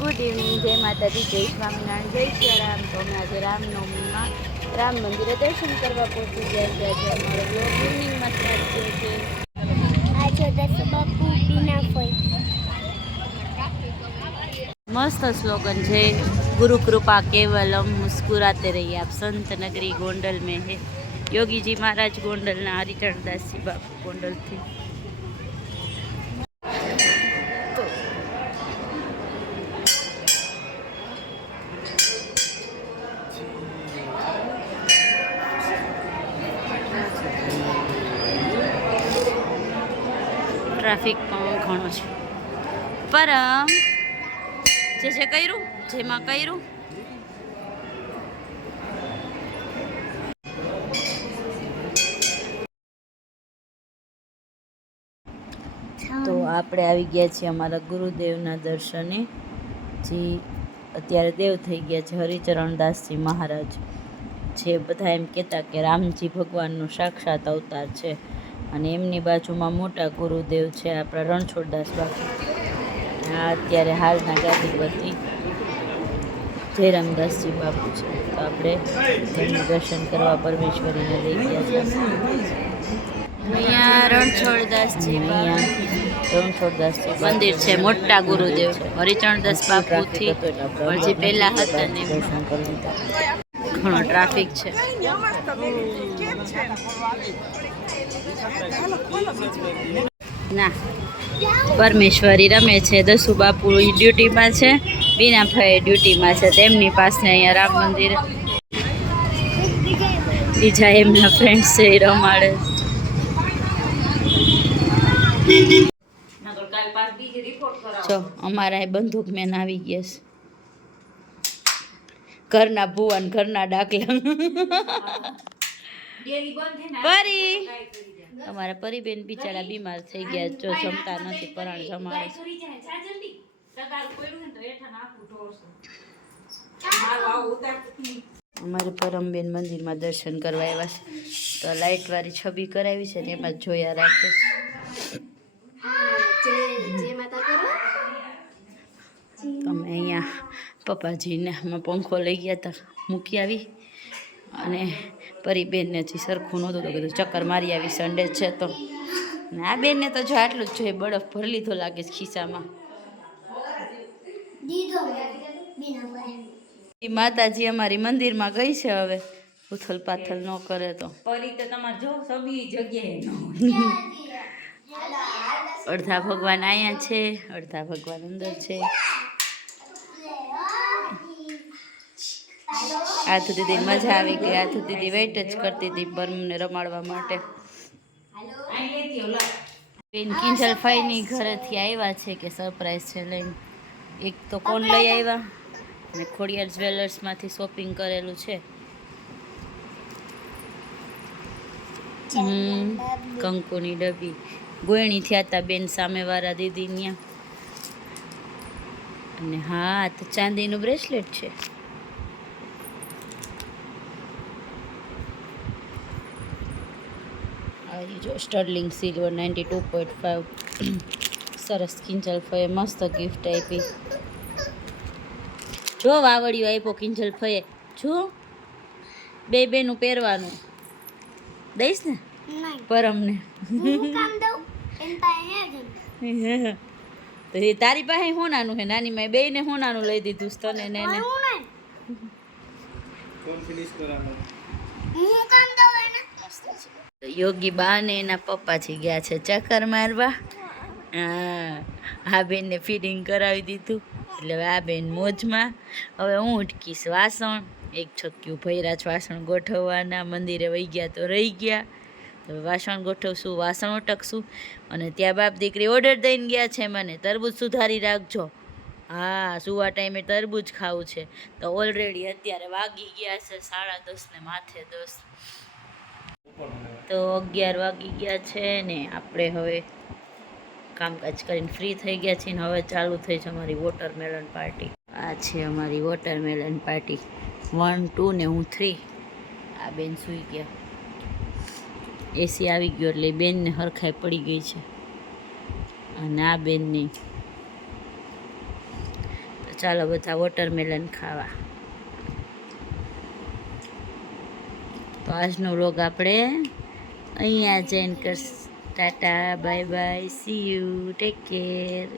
Good evening, જય માતાજી, જય સ્વામિનારાયણ, જય સિયારામ. તો અમે આજે રામનવમીમાં રામ મંદિરે દર્શન કરવા પહોંચી ગયા છે. આજે અમારો બ્લોગ ઇવનિંગમાં સ્ટાર્ટ થયો છે. આજે દસ બાપુ બીના ફોઈ મસ્ત સ્લોગન છે, ગુરુ કૃપા કેવલમ મુસ્कुराते रहिए आप, संत नगरी गोंडल में है. योगी जी महाराज गोंडलના હરિચરણદાસજી બાપુ ગોંડલથી. ટ્રાફિક પણ ઘણો છે, પરમ જે કર્યું જેમાં કર્યું. તો આપણે આવી ગયા છીએ અમારા ગુરુદેવના દર્શને, જે અત્યારે દેવ થઈ ગયા છે, હરિચરણદાસજી મહારાજ છે. બધા એમ કહેતા કે રામજી ભગવાનનો સાક્ષાત અવતાર છે, અને એમની બાજુમાં મોટા ગુરુદેવ છે આપણા રણછોડદાસ બાપુ. આ અત્યારે હાલના ગાદીપતિ જયરામદાસજી બાપુ છે. તો આપણે તેમનું દર્શન કરવા પરમેશ્વરીને લઈ ગયા છે. અહીંયા રણછોડદાસજી મંદિર છે, મોટા ગુરુદેવ છે હરિચરણદાસ બાપુથી હજી પહેલા હતા ને. ઘણો ટ્રાફિક છે. ના, પરમેશ્વરી રમે છે, દસુ બાપુ ડ્યુટીમાં છે, બીનાભાઈ ડ્યુટીમાં છે. તેમની પાસે અહીંયા રામ મંદિર બીજા એમના ફ્રેન્ડ્સ છે, એ રમાડે છે. અમારા બંદૂક મેન આવી ગયા છે, ઘરના ભુવન, ઘરના ડાકલા. પરી અમારા પરીબેન બિચારા બીમાર થઈ ગયા, જો જમતા નથી, પરાણ જમાડે. અમારે પરમબેન મંદિરમાં દર્શન કરવા આવ્યા છે, તો લાઇટ વાળી છબી કરાવી છે ને એમાં જ જોયા રાખે છે. અમે અહીંયા પપ્પાજીને આમાં પંખો લઈ ગયા હતા, મૂકી આવી, અને પરીબેનને હજી સરખું નહોતું તો કીધું ચક્કર મારી આવી, સન્ડે છે તો. આ બેનને તો જો આટલું જ જોઈએ, બરફ ભરી લીધો લાગે છે ખિસ્સામાં. માતાજી અમારી મંદિરમાં ગઈ છે, હવે ઉથલ પાથલ ન કરે તો. અડધા ભગવાન અહીંયા છે, અડધા ભગવાન અંદર છે. આથુ દીદી મજા આવી ગઈ. આથુ દીદી વેઇટ જ કરતી હતી પરમને રમાડવા માટે. બેન કિંજલ ફાઈની ઘરેથી આવ્યા છે કે સરપ્રાઈઝ છે લઈને. એક તો કોણ લઈ આવ્યા, અને ખોડિયાર જ્વેલર્સમાંથી શોપિંગ કરેલું છે. કંકુની ડબ્બી ગોયણી થયા હતા બેન સામેવાળા દીદી ત્યાં. અને હા, તો ચાંદીનું બ્રેસલેટ છે. જો સ્ટર્લિંગ સિલ્વર 92.5. સરસ કિંજલ ફએ મસ્ત ગિફ્ટ આપી. જો વાવડિયું આપ્યો કિંજલ ફએ, જો બે બેનું પહેરવાનું દઈશ ને પરમને. તો એ તારી પાસે હોનાનું હે, નાની માએ બેયને હોનાનું લઈ દીધું તને ને એને. યોગી બા ને એના પપ્પાજી ગયા છે ચક્કર મારવા. આ બેનને ફીડિંગ કરાવી દીધું, એટલે હવે આ બેન મોજમાં. હવે હું ઉઠકીશ વાસણ, એક છક્યું ભૈરા જ વાસણ ગોઠવવાના. મંદિરે વહી ગયા તો રહી ગયા, તો વાસણ ગોઠવશું, વાસણ ઉટકશું. અને ત્યાં બાપ દીકરી ઓર્ડર દઈને ગયા છે મને, તરબૂચ સુધારી રાખજો. હા, સુવા ટાઈમે તરબૂચ ખાવું છે. તો ઓલરેડી અત્યારે વાગી ગયા છે 10:30 ને માથે 10. તો 11 વાગી ગયા છે ને આપણે હવે કામકાજ કરીને ફ્રી થઈ ગયા છીએ ને હવે ચાલુ થઈ છે અમારી વોટરમેલન પાર્ટી. આ છે અમારી વોટરમેલન પાર્ટી 1, 2 ને હું 3. આ બેન સૂઈ ગયા, એસી આવી ગયો એટલે બેનને હરખાઈ પડી ગઈ છે. અને આ બેનની ચાલો બધા વોટરમેલન ખાવા. તો આજનો વ્લોગ આપણે અહીંયા જ એન્ડ કરશું. Tata, bye bye, C you, take care.